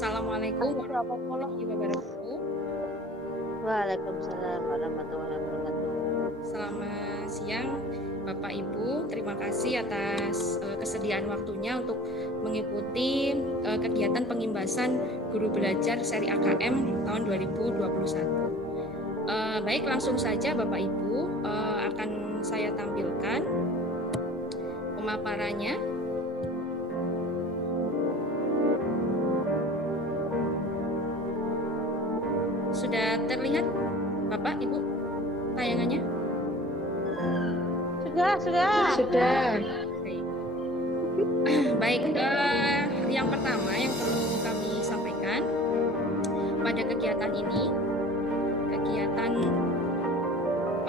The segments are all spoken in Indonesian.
Assalamualaikum warahmatullahi wabarakatuh. Waalaikumsalam warahmatullahi wabarakatuh. Selamat siang Bapak Ibu, terima kasih atas kesediaan waktunya untuk mengikuti kegiatan pengimbasan guru belajar seri AKM tahun 2021. Baik, langsung saja Bapak Ibu, akan saya tampilkan pemaparannya. Sudah terlihat Bapak Ibu tayangannya? Sudah. Baik, yang pertama yang perlu kami sampaikan pada kegiatan ini, kegiatan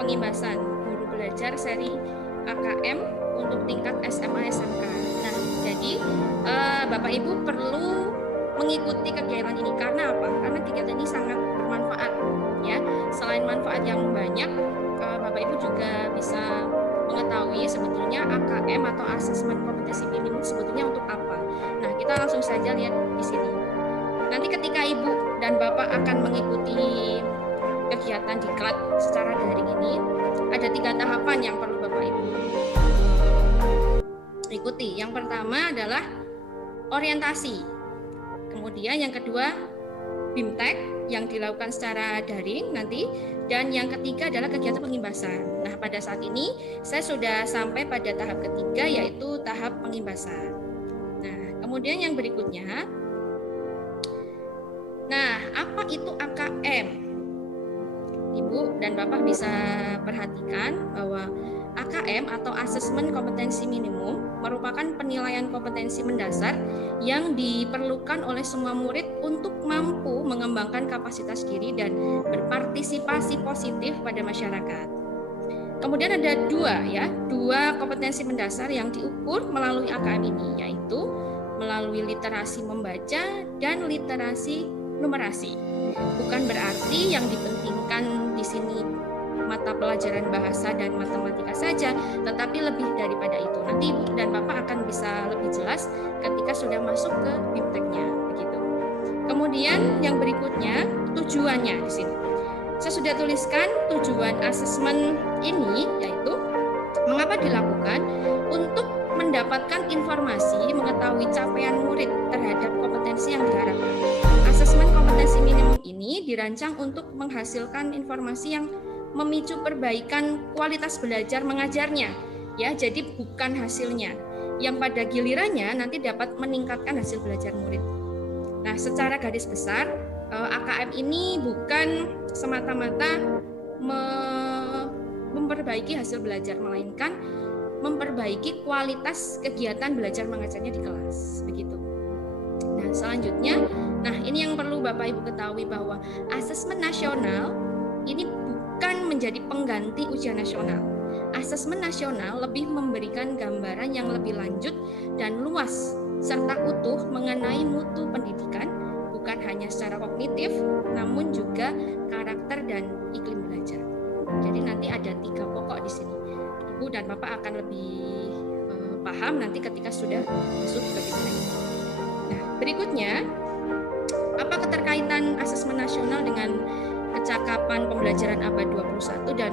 pengimbasan guru belajar seri AKM untuk tingkat SMA SMK. Nah, jadi Bapak Ibu perlu mengikuti kegiatan ini karena apa? Karena kegiatan ini sangat bermanfaat, ya. Selain manfaat yang banyak, Bapak Ibu juga bisa mengetahui sebetulnya AKM atau asesmen kompetensi minimum sebetulnya untuk apa. Nah, kita langsung saja lihat di sini. Nanti ketika Ibu dan Bapak akan mengikuti kegiatan diklat secara daring ini, ada 3 tahapan yang perlu Bapak Ibu ikuti. Yang pertama adalah orientasi. Kemudian yang kedua BIMTEK yang dilakukan secara daring nanti, dan yang ketiga adalah kegiatan pengimbasan. Nah, pada saat ini saya sudah sampai pada tahap ketiga, yaitu tahap pengimbasan. Nah, kemudian yang berikutnya, nah, apa itu AKM? Ibu dan Bapak bisa perhatikan bahwa AKM atau Asesmen Kompetensi Minimum merupakan penilaian kompetensi mendasar yang diperlukan oleh semua murid untuk mampu mengembangkan kapasitas diri dan berpartisipasi positif pada masyarakat. Kemudian ada dua kompetensi mendasar yang diukur melalui AKM ini, yaitu melalui literasi membaca dan literasi numerasi. Bukan berarti yang dipentingkan di sini mata pelajaran bahasa dan matematika saja, tetapi lebih daripada itu. Nanti Ibu dan Bapak akan bisa lebih jelas ketika sudah masuk ke BIMTEK-nya, begitu. Kemudian yang berikutnya tujuannya di sini. Saya sudah tuliskan tujuan asesmen ini, yaitu mengapa dilakukan untuk mendapatkan informasi mengetahui capaian murid terhadap kompetensi yang diharapkan. Asesmen kompetensi minimum ini dirancang untuk menghasilkan informasi yang memicu perbaikan kualitas belajar mengajarnya, ya. Jadi bukan hasilnya yang pada gilirannya nanti dapat meningkatkan hasil belajar murid. Nah, secara garis besar AKM ini bukan semata-mata memperbaiki hasil belajar, melainkan memperbaiki kualitas kegiatan belajar mengajarnya di kelas, begitu. Nah, selanjutnya, ini yang perlu Bapak Ibu ketahui bahwa asesmen nasional ini bukan menjadi pengganti ujian nasional. Asesmen nasional lebih memberikan gambaran yang lebih lanjut dan luas serta utuh mengenai mutu pendidikan, bukan hanya secara kognitif, namun juga karakter dan iklim belajar. Jadi nanti ada 3 pokok di sini. Ibu dan Bapak akan lebih paham nanti ketika sudah masuk ke BIMTEK. Nah, berikutnya, apa keterkaitan asesmen nasional dengan kecakapan pembelajaran abad 21 dan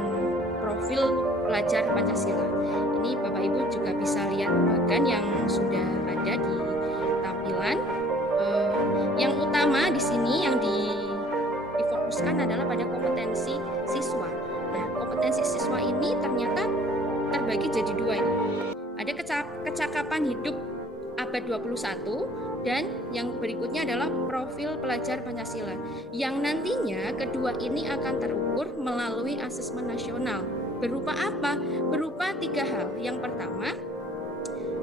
profil pelajar Pancasila? Ini Bapak Ibu juga bisa lihat bagan yang sudah ada di tampilan. Yang utama di sini yang difokuskan adalah pada kompetensi siswa. Nah, kompetensi siswa ini ternyata terbagi jadi 2 ini. Ada kecakapan hidup abad 21 dan yang berikutnya adalah profil pelajar Pancasila, yang nantinya kedua ini akan terukur melalui asesmen nasional. Berupa apa? Berupa 3 hal. Yang pertama,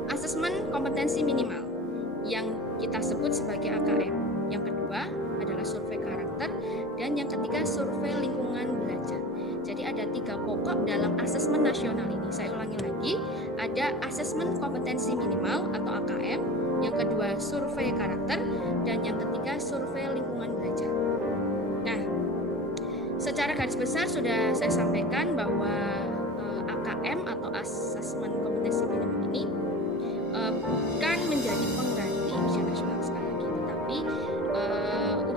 asesmen kompetensi minimal yang kita sebut sebagai AKM. Yang kedua adalah survei karakter, dan yang ketiga survei lingkungan belajar. Jadi ada 3 pokok dalam asesmen nasional ini. Saya ulangi lagi, ada asesmen kompetensi minimal atau AKM, yang kedua survei karakter, dan yang ketiga survei lingkungan belajar. Nah, secara garis besar sudah saya sampaikan bahwa AKM atau asesmen kompetensi minimum ini bukan menjadi pengganti ujian nasional sekali lagi, tetapi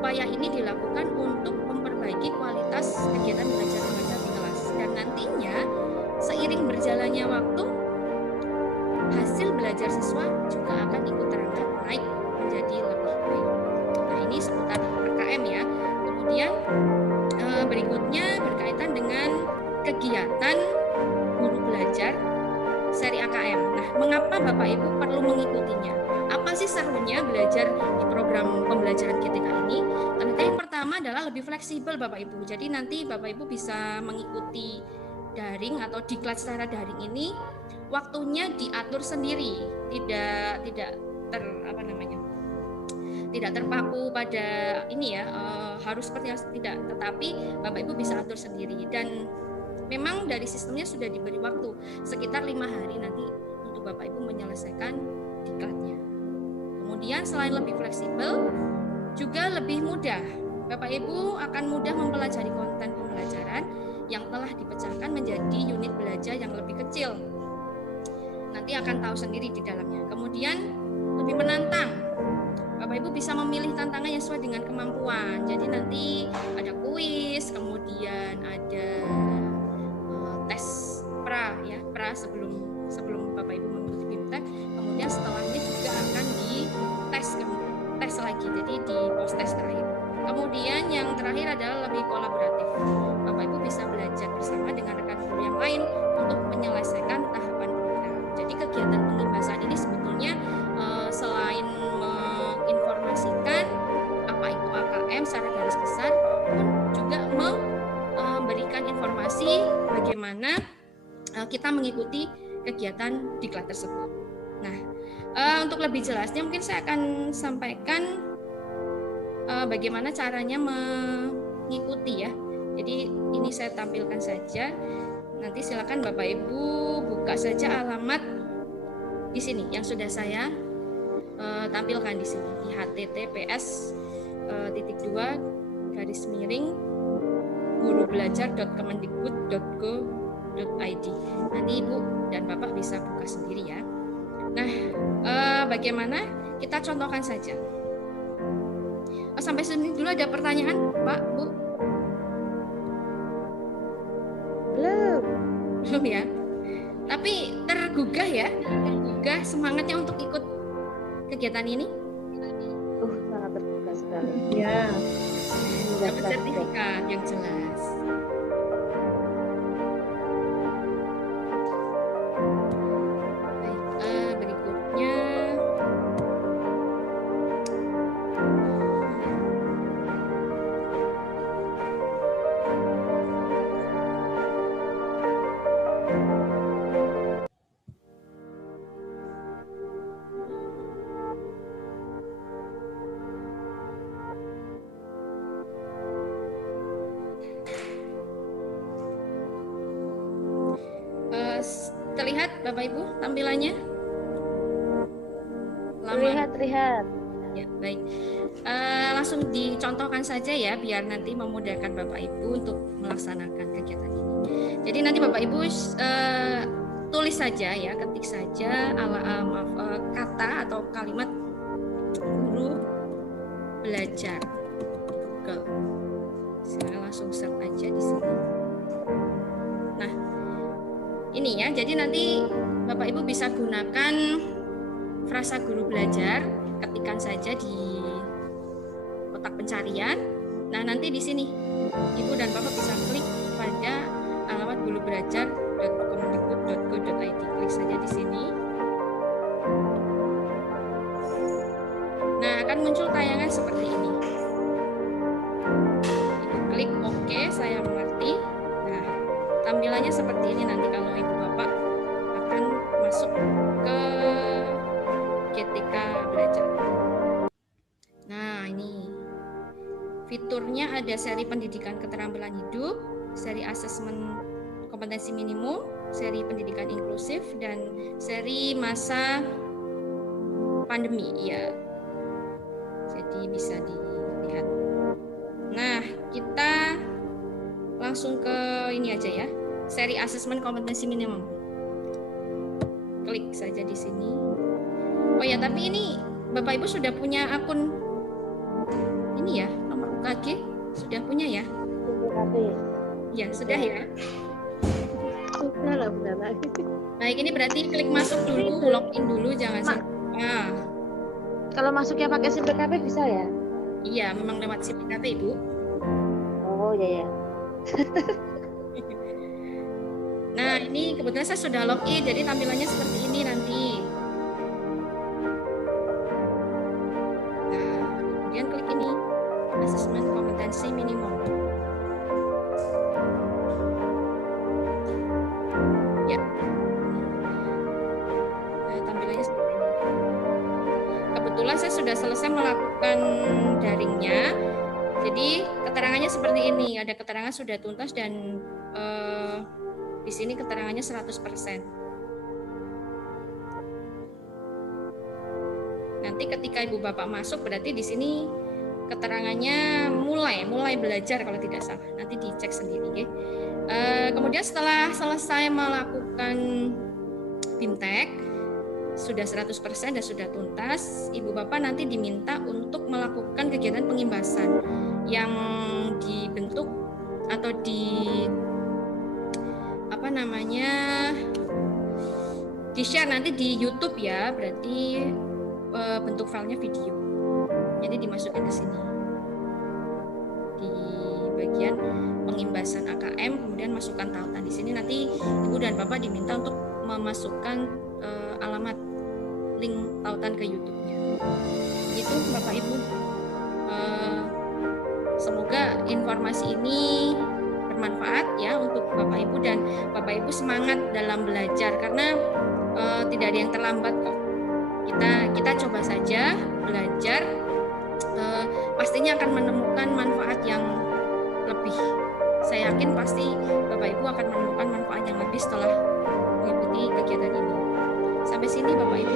upaya ini dilakukan untuk memperbaiki kualitas kegiatan belajar mengajar di kelas, dan nantinya seiring berjalannya waktu hasil belajar siswa juga akan ikut terangkat naik menjadi lebih baik. Nah, ini seputar AKM ya. Kemudian berikutnya berkaitan dengan kegiatan guru belajar seri AKM. Nah, mengapa Bapak Ibu perlu mengikutinya? Apa sih serunya belajar di program pembelajaran GTK ini? Ternyata yang pertama adalah lebih fleksibel Bapak Ibu. Jadi nanti Bapak Ibu bisa mengikuti daring atau diklat secara daring ini, waktunya diatur sendiri, tidak terpaku pada ini ya, harus seperti tidak, tetapi Bapak Ibu bisa atur sendiri, dan memang dari sistemnya sudah diberi waktu sekitar 5 hari nanti untuk Bapak Ibu menyelesaikan diklatnya. Kemudian selain lebih fleksibel, juga lebih mudah. Bapak Ibu akan mudah mempelajari konten pembelajaran yang telah dipecahkan menjadi unit belajar yang lebih kecil. Nanti akan tahu sendiri di dalamnya. Kemudian lebih menantang. Bapak Ibu bisa memilih tantangan yang sesuai dengan kemampuan. Jadi nanti ada kuis, kemudian ada tes pra sebelum Bapak Ibu mengikuti BIMTEK. Kemudian setelahnya juga akan tes lagi, jadi di post tes terakhir. Kemudian yang terakhir adalah lebih kolaboratif. Bapak Ibu bisa belajar bersama dengan rekan guru yang lain untuk menyelesaikan tahapan program. Jadi kegiatan pengimbasan ini sebetulnya selain menginformasikan apa itu AKM secara garis besar, juga memberikan informasi bagaimana kita mengikuti kegiatan diklat tersebut. Nah, untuk lebih jelasnya mungkin saya akan sampaikan bagaimana caranya mengikuti ya. Jadi ini saya tampilkan saja. Nanti silakan Bapak Ibu buka saja alamat di sini yang sudah saya tampilkan di sini, di https://gurubelajar.kemendikbud.go.id. Nanti Ibu dan Bapak bisa buka sendiri ya. Nah, bagaimana? Kita contohkan saja. Sampai sini dulu ada pertanyaan, Pak, Bu? Belum ya? Tapi tergugah ya? Tergugah semangatnya untuk ikut kegiatan ini? Sangat terbuka sekali. Ya. Dapat sertifikat yang jelas. Baik, berikutnya. Terlihat Bapak Ibu tampilannya? Terlihat. Ya, baik. Langsung dicontohkan saja ya, biar nanti memudahkan Bapak Ibu untuk melaksanakan kegiatan ini. Jadi nanti Bapak Ibu tulis saja ya, ketik saja kata atau kalimat guru belajar Google. Saya langsung search aja di sini. Nah, ini ya, jadi nanti Bapak Ibu bisa gunakan frasa guru belajar, ketikkan saja di kotak pencarian. Nah, nanti di sini Ibu dan Bapak bisa klik pada alamat gurubelajar.kemendikbud.go.id. Klik saja di sini. Nah, akan muncul tayangan seperti ini. Ibu klik OK, saya mengerti. Nah, tampilannya seperti ini nanti kalau Ibu Bapak akan masuk ke GTK Belajar. Nah, ini fiturnya ada seri pendidikan keterampilan hidup, seri asesmen kompetensi minimum, seri pendidikan inklusif, dan seri masa pandemi ya. Jadi bisa dilihat. Nah, kita langsung ke ini aja ya, seri asesmen kompetensi minimum. Klik saja di sini. Oh ya, tapi ini Bapak Ibu sudah punya akun ini ya, nomor UKG sudah punya ya? BKP. Ya, sudah ya. Sudah lah, benar lagi. Baik, ini berarti klik masuk dulu, login dulu, jangan sampai. Kalau masuknya pakai SIM BKP bisa ya? Iya, memang lewat SIM BKP, Ibu. Oh ya. Nah, ini kebetulan saya sudah login, jadi tampilannya seperti ini nanti. Nah, kemudian klik ini, asesmen kompetensi minimum. Ya. Nah, tampilannya seperti ini. Kebetulan saya sudah selesai melakukan daringnya. Jadi keterangannya seperti ini, ada keterangan sudah tuntas dan di sini keterangannya 100%. Nanti ketika Ibu Bapak masuk berarti di sini keterangannya mulai belajar kalau tidak salah. Nanti dicek sendiri, okay? Kemudian setelah selesai melakukan BIMTEK sudah 100% dan sudah tuntas, Ibu Bapak nanti diminta untuk melakukan kegiatan pengimbasan yang dibentuk atau di-share nanti di YouTube ya, berarti bentuk filenya video. Jadi dimasukin ke sini. Di bagian pengimbasan AKM, kemudian masukkan tautan. Di sini nanti Ibu dan Bapak diminta untuk memasukkan alamat link tautan ke YouTube-nya. Itu Bapak Ibu. Semoga informasi ini bermanfaat ya untuk Bapak Ibu, dan Bapak Ibu semangat dalam belajar karena tidak ada yang terlambat kok. Kita coba saja belajar, pastinya akan menemukan manfaat yang lebih. Saya yakin pasti Bapak Ibu akan menemukan manfaat yang lebih setelah mengikuti kegiatan ini. Sampai sini Bapak Ibu.